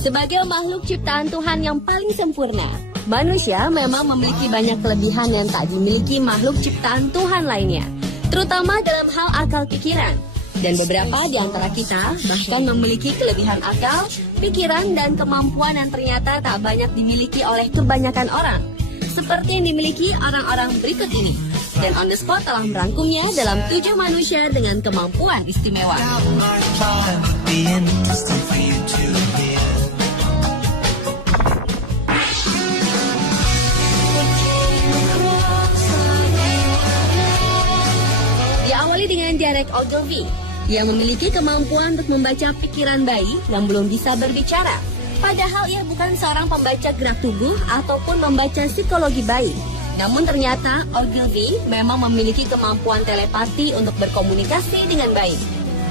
Sebagai makhluk ciptaan Tuhan yang paling sempurna, manusia memang memiliki banyak kelebihan yang tak dimiliki makhluk ciptaan Tuhan lainnya, terutama dalam hal akal pikiran. Dan beberapa di antara kita bahkan memiliki kelebihan akal, pikiran, dan kemampuan yang ternyata tak banyak dimiliki oleh kebanyakan orang, seperti yang dimiliki orang-orang berikut ini. Dan On The Spot telah merangkumnya dalam 7 manusia dengan kemampuan istimewa. Diawali dengan Derek Ogilvy, yang memiliki kemampuan untuk membaca pikiran bayi yang belum bisa berbicara. Padahal ia bukan seorang pembaca gerak tubuh ataupun membaca psikologi bayi. Namun ternyata Ogilvy memang memiliki kemampuan telepati untuk berkomunikasi dengan baik.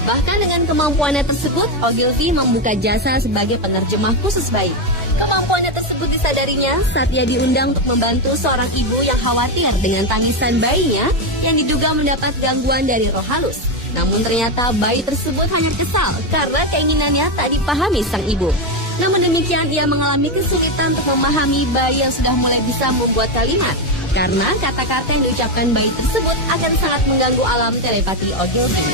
Bahkan dengan kemampuannya tersebut, Ogilvy membuka jasa sebagai penerjemah khusus bayi. Kemampuannya tersebut disadarinya saat ia diundang untuk membantu seorang ibu yang khawatir dengan tangisan bayinya yang diduga mendapat gangguan dari roh halus. Namun ternyata bayi tersebut hanya kesal karena keinginannya tak dipahami sang ibu. Namun demikian ia mengalami kesulitan untuk memahami bayi yang sudah mulai bisa membuat kalimat. Karena kata-kata yang diucapkan bayi tersebut akan sangat mengganggu alam telepati Ogilvy.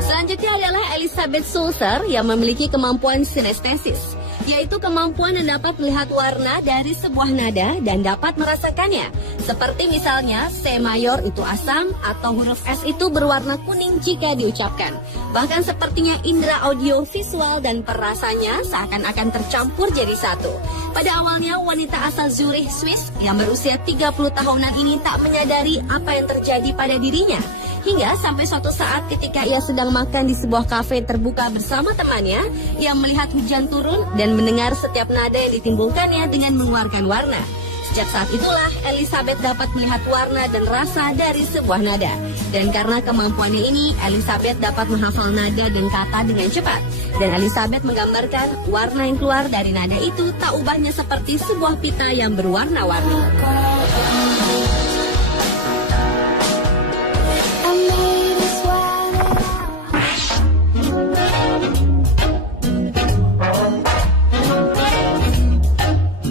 Selanjutnya adalah Elizabeth Sulzer yang memiliki kemampuan sinestesis, yaitu kemampuan yang dapat melihat warna dari sebuah nada dan dapat merasakannya. Seperti misalnya C mayor itu asam atau huruf S itu berwarna kuning jika diucapkan. Bahkan sepertinya indera audio, visual, dan perasanya seakan-akan tercampur jadi satu. Pada awalnya wanita asal Zurich, Swiss yang berusia 30 tahunan ini tak menyadari apa yang terjadi pada dirinya. Hingga sampai suatu saat ketika ia sedang makan di sebuah kafe terbuka bersama temannya, ia melihat hujan turun dan mendengar setiap nada yang ditimbulkannya dengan mengeluarkan warna. Sejak saat itulah Elizabeth dapat melihat warna dan rasa dari sebuah nada. Dan karena kemampuannya ini, Elizabeth dapat menghafal nada dan kata dengan cepat. Dan Elizabeth menggambarkan warna yang keluar dari nada itu tak ubahnya seperti sebuah pita yang berwarna-warni.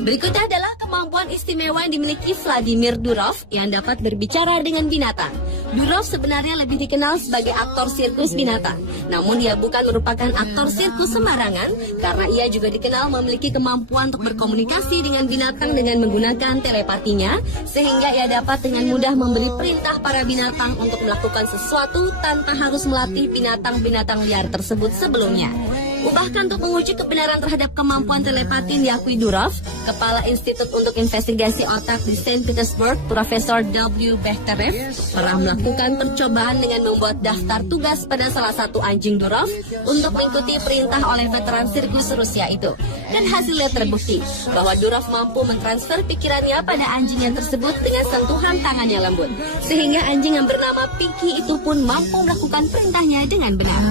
Berikutnya adalah kemampuan istimewa yang dimiliki Vladimir Durov yang dapat berbicara dengan binatang. Durov sebenarnya lebih dikenal sebagai aktor sirkus binatang. Namun dia bukan merupakan aktor sirkus sembarangan karena ia juga dikenal memiliki kemampuan untuk berkomunikasi dengan binatang dengan menggunakan telepatinya, sehingga ia dapat dengan mudah memberi perintah para binatang untuk melakukan sesuatu tanpa harus melatih binatang-binatang liar tersebut sebelumnya. Bahkan untuk menguji kebenaran terhadap kemampuan telepati yang diakui Durov, Kepala Institut untuk Investigasi Otak di Saint Petersburg, Profesor W. Bechterev, pernah melakukan percobaan dengan membuat daftar tugas pada salah satu anjing Durov untuk mengikuti perintah oleh veteran sirkus Rusia itu. Dan hasilnya terbukti bahwa Durov mampu mentransfer pikirannya pada anjing yang tersebut dengan sentuhan tangan yang lembut. Sehingga anjing yang bernama Pinky itu pun mampu melakukan perintahnya dengan benar.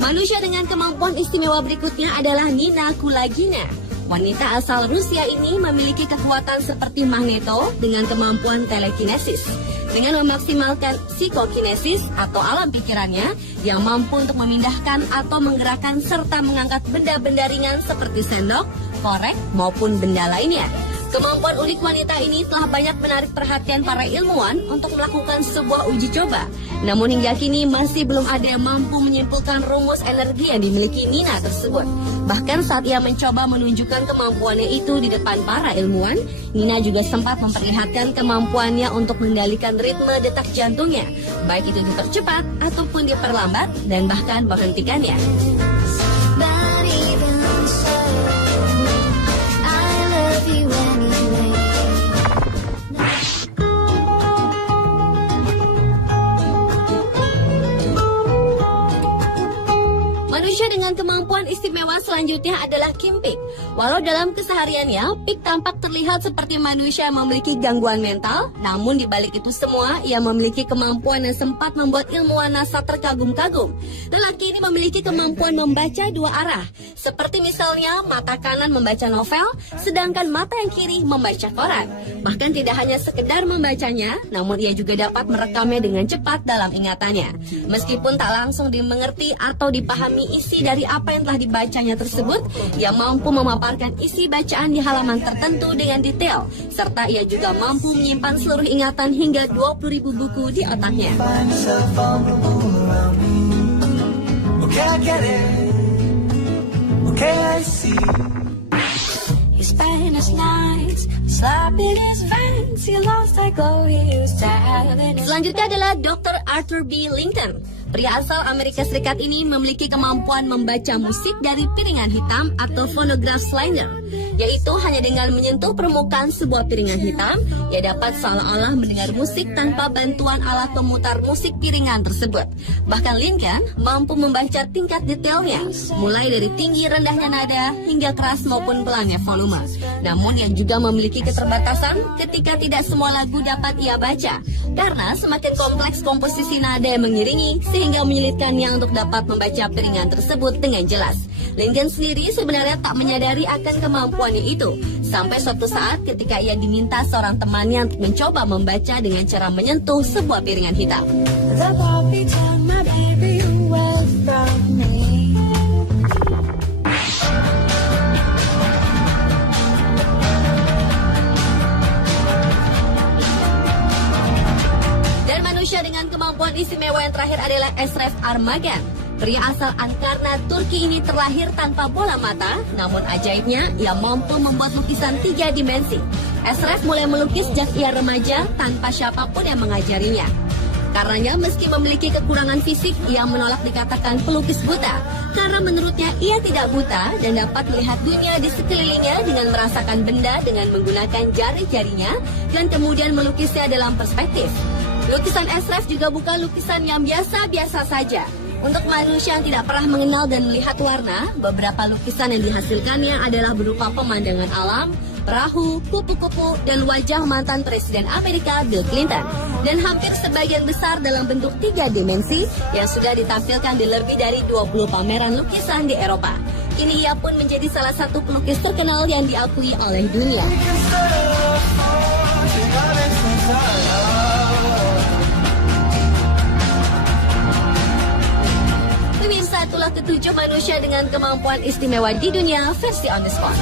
Manusia dengan kemampuan istimewa berikutnya adalah Nina Kulagina. Wanita asal Rusia ini memiliki kekuatan seperti magneto dengan kemampuan telekinesis. Dengan memaksimalkan psikokinesis atau alam pikirannya yang mampu untuk memindahkan atau menggerakkan serta mengangkat benda-benda ringan seperti sendok, korek, maupun benda lainnya. Kemampuan unik wanita ini telah banyak menarik perhatian para ilmuwan untuk melakukan sebuah uji coba. Namun hingga kini masih belum ada yang mampu menyimpulkan rumus energi yang dimiliki Nina tersebut. Bahkan saat ia mencoba menunjukkan kemampuannya itu di depan para ilmuwan, Nina juga sempat memperlihatkan kemampuannya untuk mengendalikan ritme detak jantungnya, baik itu dipercepat ataupun diperlambat dan bahkan menghentikannya. Manusia dengan kemampuan istimewa selanjutnya adalah Kim Peek. Walau dalam kesehariannya, Peek tampak terlihat seperti manusia yang memiliki gangguan mental, namun di balik itu semua, ia memiliki kemampuan yang sempat membuat ilmuwan NASA terkagum-kagum. Lelaki ini memiliki kemampuan membaca dua arah, seperti misalnya mata kanan membaca novel, sedangkan mata yang kiri membaca koran. Bahkan tidak hanya sekedar membacanya, namun ia juga dapat merekamnya dengan cepat dalam ingatannya. Meskipun tak langsung dimengerti atau dipahami isi dari apa yang telah dibacanya tersebut, ia mampu memaparkan isi bacaan di halaman tertentu dengan detail, serta ia juga mampu menyimpan seluruh ingatan hingga 20.000 buku di otaknya. Selanjutnya adalah Dr. Arthur B. Lincoln. Pria asal Amerika Serikat ini memiliki kemampuan membaca musik dari piringan hitam atau phonograph slider, yaitu hanya dengan menyentuh permukaan sebuah piringan hitam, ia dapat seolah-olah mendengar musik tanpa bantuan alat pemutar musik piringan tersebut. Bahkan Lincoln mampu membaca tingkat detailnya, mulai dari tinggi rendahnya nada hingga keras maupun pelannya volume. Namun ia juga memiliki keterbatasan ketika tidak semua lagu dapat ia baca, karena semakin kompleks komposisi nada yang mengiringi, sehingga menyulitkannya untuk dapat membaca piringan tersebut dengan jelas. Lincoln sendiri sebenarnya tak menyadari akan kemampuannya itu, sampai suatu saat ketika ia diminta seorang temannya untuk mencoba membaca dengan cara menyentuh sebuah piringan hitam. Dan manusia dengan kemampuan istimewa yang terakhir adalah Eşref Armagan. Pria asal Ankara, Turki ini terlahir tanpa bola mata, namun ajaibnya ia mampu membuat lukisan 3 dimensi. Eşref mulai melukis sejak ia remaja tanpa siapapun yang mengajarinya. Karenanya meski memiliki kekurangan fisik, ia menolak dikatakan pelukis buta, karena menurutnya ia tidak buta dan dapat melihat dunia di sekelilingnya dengan merasakan benda dengan menggunakan jari-jarinya dan kemudian melukisnya dalam perspektif. Lukisan Eşref juga bukan lukisan yang biasa-biasa saja. Untuk manusia yang tidak pernah mengenal dan melihat warna, beberapa lukisan yang dihasilkannya adalah berupa pemandangan alam, perahu, kupu-kupu, dan wajah mantan Presiden Amerika Bill Clinton. Dan hampir sebagian besar dalam bentuk 3 dimensi yang sudah ditampilkan di lebih dari 20 pameran lukisan di Eropa. Kini ia pun menjadi salah satu pelukis terkenal yang diakui oleh dunia. Pemirsa, itulah ke-7 manusia dengan kemampuan istimewa di dunia versi on the spot.